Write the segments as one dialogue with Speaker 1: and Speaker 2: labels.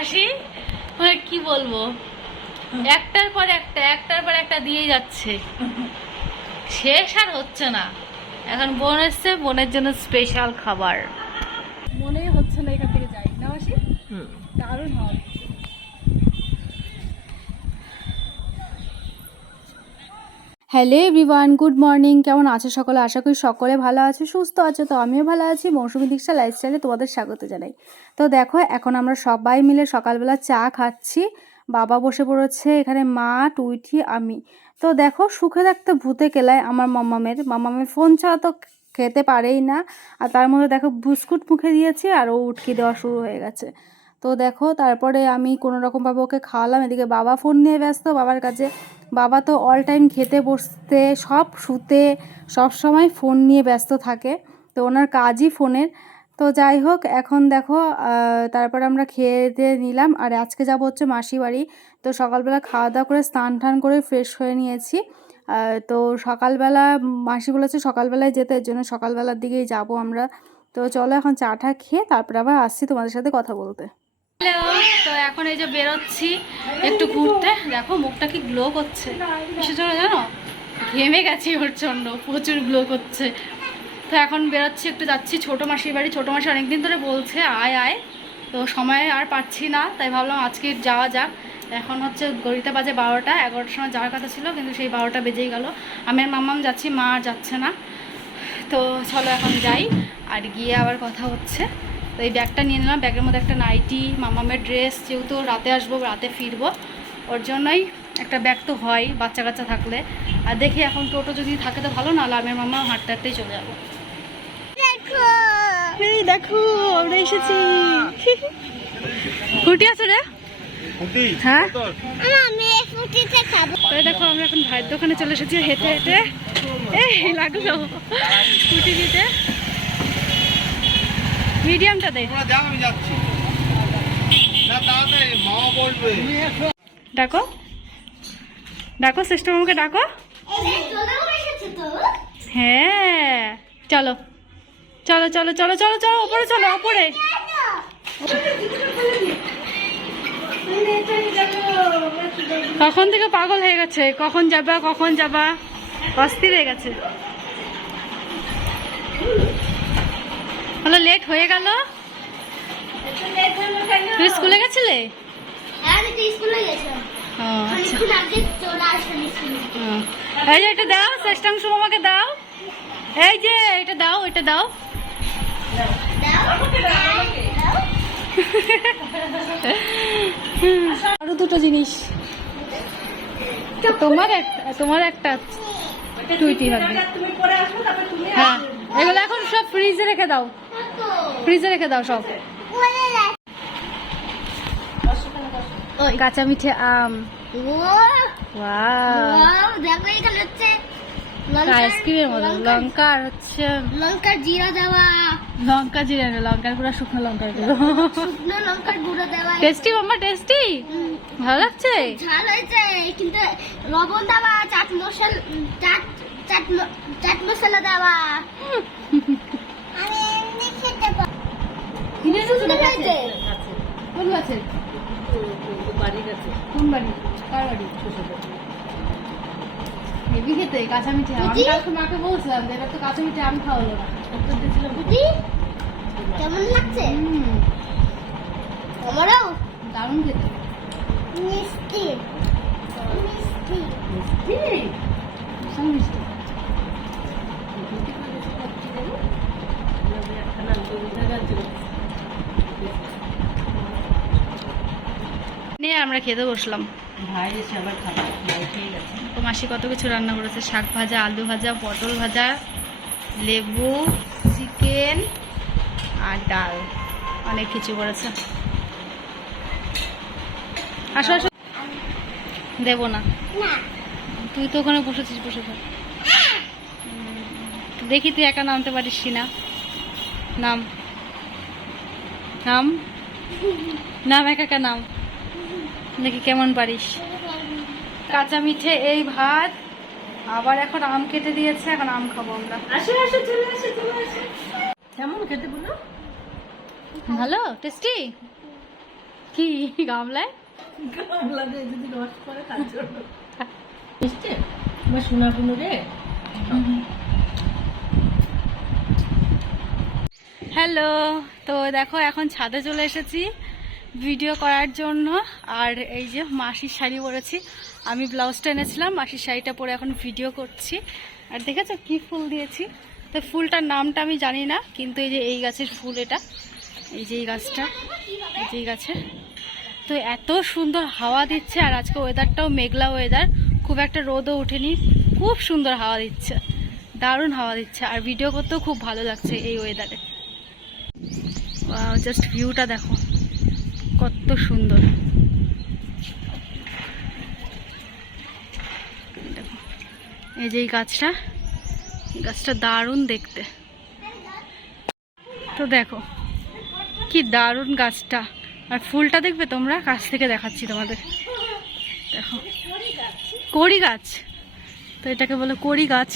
Speaker 1: মাসি মানে কি বলব? একটার পর একটা একটার পর একটা দিয়ে যাচ্ছে। শেষ আর হচ্ছে না। এখন বোন এসছে বোনের জন্য স্পেশাল খাবার।
Speaker 2: মনেই হচ্ছে না এখান থেকে যাই। না হাসি দারুণ হবে হ্যালো এভরিওয়ান গুড মর্নিং কেমন আছো সকলে? আশা করি সকলে ভালো আছে, সুস্থ আছো, তো আমিও ভালো আছি। মৌসুমী দীক্ষা লাইফস্টাইলে তোমাদের স্বাগত জানাই। তো দেখো, এখন আমরা সবাই মিলে সকালবেলা চা খাচ্ছি। বাবা বসে পড়েছে, এখানে মা, টুইটি, আমি। তো দেখো, সুখে থাকতে ভূতে কেলায় আমার মামামের। মামামের ফোন ছাড়া তো খেতে পারেই না। আর তার মধ্যে দেখো, বিস্কুট মুখে দিয়েছি আর ও উটকি দেওয়া শুরু হয়ে গেছে। তো দেখো, তারপরে আমি কোনো রকমভাবে ওকে খাওয়ালাম। এদিকে বাবা ফোন নিয়ে ব্যস্ত, বাবার কাছে বাবা তো অল টাইম খেতে বসতে, সব শুতে, সব সময় ফোন নিয়ে ব্যস্ত থাকে। তো ওনার কাজই ফোনের তো যাই হোক, এখন দেখো তারপর আমরা খেয়ে দিয়ে নিলাম। আর আজকে যাব হচ্ছে মাসি বাড়ি। তো সকালবেলা খাওয়া দাওয়া করে স্নান টান করে ফ্রেশ হয়ে নিয়েছি। তো সকালবেলা মাসি বলেছে সকালবেলায় যেতে, এর জন্য সকালবেলার দিকেই যাব আমরা। তো চলো এখন চাটা খেয়ে তারপরে আবার আসছি তোমাদের সাথে কথা বলতে।
Speaker 1: হ্যালো, তো এখন এই যে বেরোচ্ছি একটু ঘুরতে। দেখো, মুখটা কি গ্লো করছে। কিসের জন্য জানো, ঘেমে গেছি জন্য, প্রচুর গ্লো করছে। তো এখন বেরোচ্ছি, একটু যাচ্ছি ছোটো মাসির বাড়ি। ছোটো মাসি অনেকদিন ধরে বলছে, আয় আয়। তো সময় আর পাচ্ছি না, তাই ভাবলাম আজকে যাওয়া যাক। এখন হচ্ছে গড়িতে বাজে বারোটা, এগারোটার সময় যাওয়ার কথা ছিল, কিন্তু সেই বারোটা বেজেই গেল। আমি আর মাম্মাম যাচ্ছি, মা আর যাচ্ছে না। তো চলো এখন যাই, আর গিয়ে আবার কথা হচ্ছে। তো এই ব্যাগটা নিয়ে নিলাম। ব্যাগের মধ্যে একটা নাইটি মামামের ড্রেস যেহেতু রাতে আসব রাতে ফিরবো। ওর জন্যই একটা ব্যাগ তো হয় বাচ্চা কাচ্চা থাকলে। আর দেখি এখন টোটো যদি থাকে তো ভালো না আমি মামা হাঁটতে হাঁটতেই চলে যাব।
Speaker 2: দেখো। আমরা এসেছি।
Speaker 1: ফুটি আছে রে? হ্যাঁ?
Speaker 3: আমি খাব।
Speaker 1: দেখো আমরা এখন ভাইয়ের দোকানে চলে এসেছি হেঁটে হেঁটে। এই লাগল ফুটি দিতে। মিডিয়ামটা দে।
Speaker 4: আমি যাচ্ছি।
Speaker 1: ডাকো। ডাকো সিস্টার মামাকে ডাকো। হ্যাঁ। চলো। চলো চলো চলো চলো চলো ওপরে চলো ওপরে। কখন থেকে পাগল হয়ে গেছে? কখন যাবা কখন যাবা? অস্থির হয়ে গেছে। হলো লেট হয়ে গেল। তুমি স্কুলে গেছিলে?
Speaker 3: আমি তো স্কুলে গেছিলাম।
Speaker 1: ও আচ্ছা। এই যে এটা দাও শ্রেষ্ঠাংশ মামাকে দাও। এই যে এটা দাও এটা দাও।
Speaker 2: আরও দুটো জিনিস।
Speaker 1: তোমার একটা তোমার একটা টুইটি হবে হ্যাঁ এগুলো এখন সব ফ্রিজে রেখে দাও। ফ্রিজে রেখে দাও সব। কাঁচা মিঠে আম।
Speaker 3: লঙ্কার-
Speaker 1: আইসক্রিমের মতো। লঙ্কা হচ্ছে
Speaker 3: লঙ্কার জিরা দেওয়া।
Speaker 1: লঙ্কা জিরে না লঙ্কার গুঁড়া শুকনো লঙ্কার গুঁড়ো।
Speaker 3: শুকনো লঙ্কার গুঁড়ো দেওয়া।
Speaker 1: টেস্টি মাম্মা টেস্টি ভালো লাগছে?
Speaker 3: ঝাল হয়েছে। কিন্তু লবণ দেওয়া চাট মশলা চাট চাট চাট মশলা দেওয়া আমি এমনি খেতে পারি
Speaker 1: কিনে
Speaker 3: সুন্দর হয়েছে?
Speaker 1: কোন গাছে কোন বাড়ি? কার বাড়ি? হেভি খেতে কাঁচা মিঠে আম। কালকে মাকে বলছিলাম যে এবার তো কাঁচা মিঠে আম খাওয়ালো না। উত্তর দিয়েছিলাম
Speaker 3: বুঝি কেমন লাগছে?
Speaker 1: হুম,
Speaker 3: আমারও?
Speaker 1: দারুণ খেতে।
Speaker 3: মিষ্টি। মিষ্টি?
Speaker 1: ভীষণ মিষ্টি। আমরা খেতে বসলাম। তো মাসি কত কিছু রান্না করেছে? শাক ভাজা আলু ভাজা পটল ভাজা লেবু চিকেন আর ডাল। অনেক কিছু করেছে। আসো আসো। দেবো না।
Speaker 3: না।
Speaker 1: তুই তো ওখানে বসেছিস বসে থাক। দেখি তুই একা নামতে পারিস না। নাম। নাম? নাম একা একা নাম। দেখি কেমন পারিস? কাঁচা মিঠে এই ভাত আবার এখন আম কেটে দিয়েছে এখন আম খাব আমরা।
Speaker 2: কেমন খেতে
Speaker 1: ভালো? টেস্টি? কি গামলায়? হ্যালো তো দেখো এখন ছাদে চলে এসেছি। ভিডিও করার জন্য। আর এই যে মাসির শাড়ি পরেছি, আমি ব্লাউজটা এনেছিলাম, মাসির শাড়িটা পরে এখন ভিডিও করছি। আর দেখেছ কি ফুল দিয়েছি? তো ফুলটার নামটা আমি জানি না, কিন্তু এই যে এই গাছের ফুল এটা, এই যে এই গাছটা, এই যে এই গাছে। তো এত সুন্দর হাওয়া দিচ্ছে, আর আজকে ওয়েদারটাও মেঘলা ওয়েদার খুব একটা রোদও ওঠেনি, খুব সুন্দর হাওয়া দিচ্ছে, দারুণ হাওয়া দিচ্ছে। আর ভিডিও করতেও খুব ভালো লাগছে এই ওয়েদারে জাস্ট ভিউটা দেখো। কত সুন্দর। দেখো, এই যে এই গাছটা গাছটা দারুণ দেখতে। তো দেখো, কি দারুণ গাছটা। আর ফুলটা দেখবে তোমরা? কাছ থেকে দেখাচ্ছি তোমাদের। দেখো, কড়ি গাছ। তো এটাকে বলে কড়ি গাছ।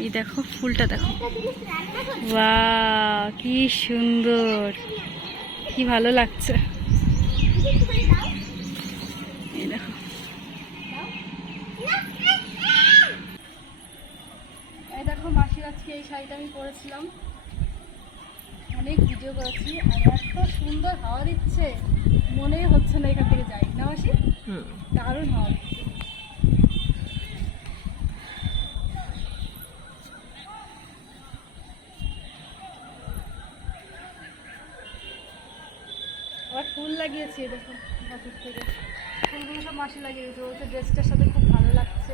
Speaker 1: এই দেখো, ফুলটা দেখো। বা কি সুন্দর। কি ভালো লাগছে। দেখো এই দেখো মাসির আজকে এই শাড়িটা আমি পরেছিলাম। অনেক ভিডিও করেছি আর এত সুন্দর হাওয়া দিচ্ছে মনেই হচ্ছে না এখান থেকে যাই। না মাসি? দারুণ হাওয়া দিচ্ছে। আবার ফুল লাগিয়েছি দেখো গাছের থেকে ফুলগুলো সব মাসি লাগিয়ে দিয়েছে বলছে ড্রেসটার সাথে খুব ভালো লাগছে।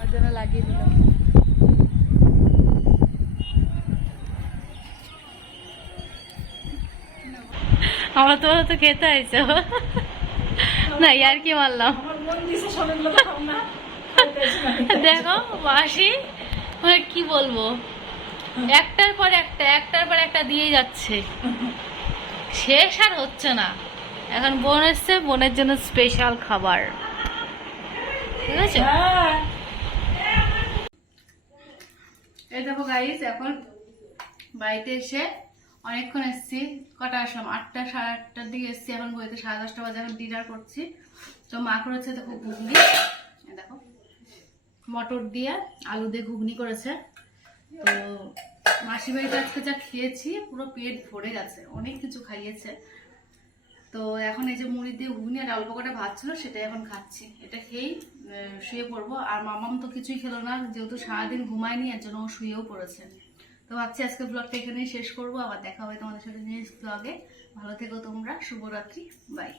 Speaker 1: আর জন্য লাগিয়ে দিলাম। আমার তো তো খেতে হয়েছে না ইয়ার কি মারলাম? দেখো মাসি মানে কি বলব? একটার পর একটা একটার পর একটা দিয়ে যাচ্ছে। শেষ আর হচ্ছে না। এখন বোন এসছে, বোনের জন্য স্পেশাল খাবার। ঠিক আছে? এই দেখো গাইস এখন বাড়িতে এসে অনেকক্ষণ এসেছি কটা আসলাম আটটা, সাড়ে আটটার দিকে এসেছি, এখন বইতে সাড়ে দশটা বাজে, এখন ডিনার করছি। তো মা করেছে দেখো ঘুগনি। দেখো, মটর দিয়ে আলু দিয়ে ঘুগনি করেছে। তো মাসি বাড়িতে আজকে যা খেয়েছি, পুরো পেট ভরে গেছে, অনেক কিছু খাইয়েছে। তো এখন এই যে মুড়ি দিয়ে ঘুগনি আর অল্প কটা ভাত ছিল, সেটাই এখন খাচ্ছি। এটা খেয়েই শুয়ে পড়ব। আর মামাম তো কিছুই খেলো না, যেহেতু সারাদিন ঘুমায়নি, এর জন্য ও শুয়েও পড়েছে। তো ভাবছি আজকে ব্লগটা এখানেই শেষ করব। আবার দেখা হবে তোমাদের সাথে নেক্সট ব্লগে ভালো থেকো তোমরা, শুভরাত্রি বাই